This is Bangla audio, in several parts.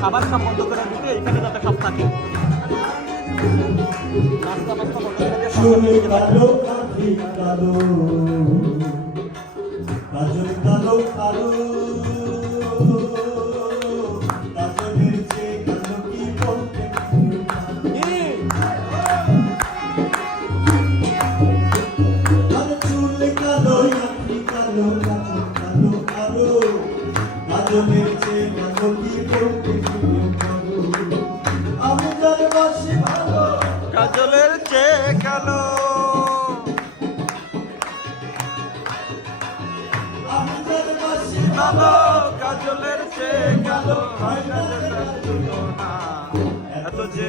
খাবার সব বন্ধ করে দিতে এখানে যাতে সব থাকে রাস্তা বন্ধ করে দিয়ে সব থাকে। কালো কালো কালো কাজলের চেয়ে কালো। যার কাজলের চেয়ে কালো। হয় না এত যে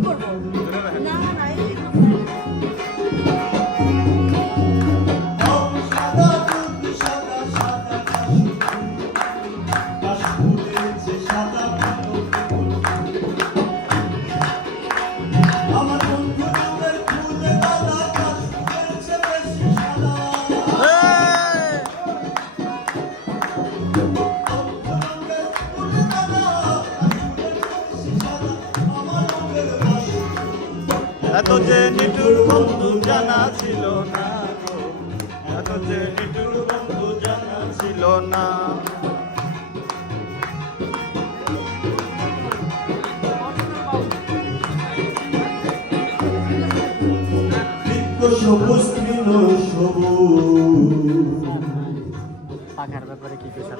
এত যে নিঠুর বন্ধু জানা ছিল না। এত যে নিঠুর বন্ধু জানা ছিল না। সবুজ তৃণ সবুজ। পাখার ব্যাপারে কি কিছু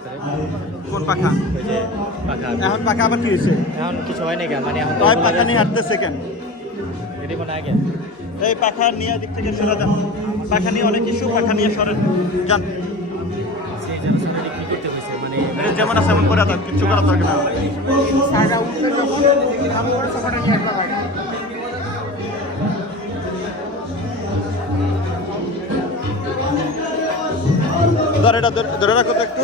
কোন পাখা? ওই যে পাখা। এখন পাখা আবার কি হয়েছে এখন কিছু হয় নাকি মানে এখন তাই পাখা নিয়ে হাঁটতেছে কেন? রেডি মনে আগে। এই পাখা নিয়ে দিক থেকে সরে যান পাখা নিয়ে অনেক ইস্যু পাখা নিয়ে সরেন যান। মানে এটা যেমন আছে এমন করে থাক কিচ্ছু করার দরকার না ধরে- ধরে রাখো তো একটু।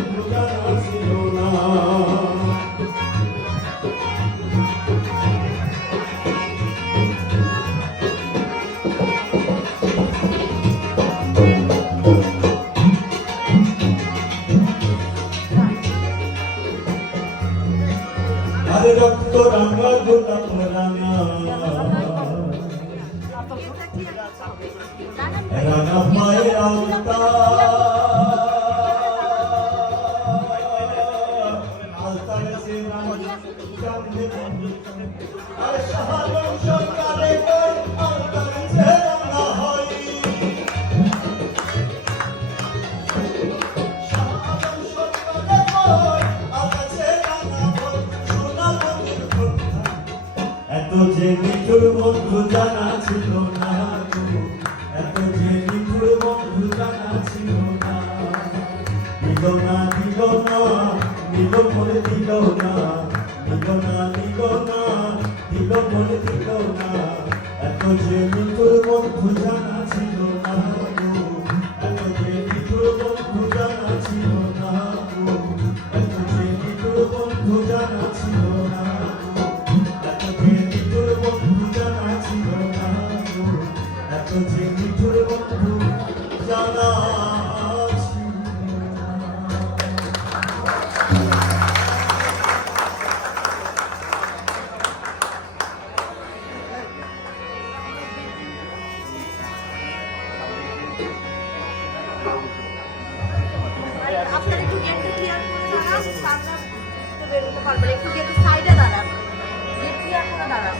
রক্ত রাঙা গোলাপ রাঙা। রাঙা মায়ের আলতা। এত যে মিঠুর বন্ধু জানা ছিল না এত যে মিঠুর বন্ধু জানা ছিল না। দিল না দিল না, দিল মনে দিল না দিল না দিল না, দিল মনে দিল না। এত যে মিঠুর একটু সাইডে দাঁড়ান গেট ক্লিয়ার করে দাঁড়ান?